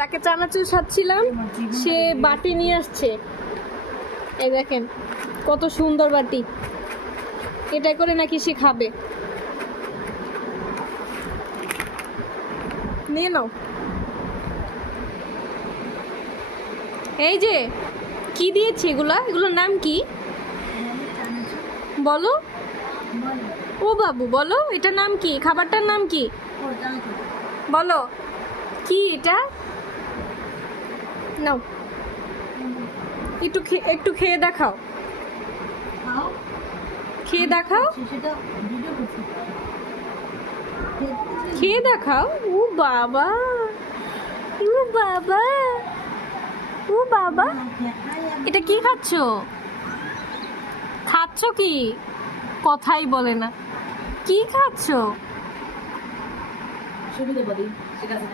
তাকে চানাচুর খাচ্ছিলাম, সে বাটি নিয়ে আসছে। এই দেখেন কত সুন্দর বাটি, এটা করে নাকি সে খাবে। নিয়ে নাও। এই যে কি দিয়েছি, এগুলোর নাম কি বলো? ও বাবু বলো, এটার নাম কি, খাবারটার নাম কি বলো? কি এটা? নাও একটু খেয়ে দেখাও, খেয়ে দেখাও, খেয়ে দেখাও। ও বাবা, ও বাবা, ও বাবা, এটা কি খাচ্ছো? খাচ্ছো কি? কথাই বলে না, কি খাচ্ছো? সুবিধা বলি, ঠিক আছে।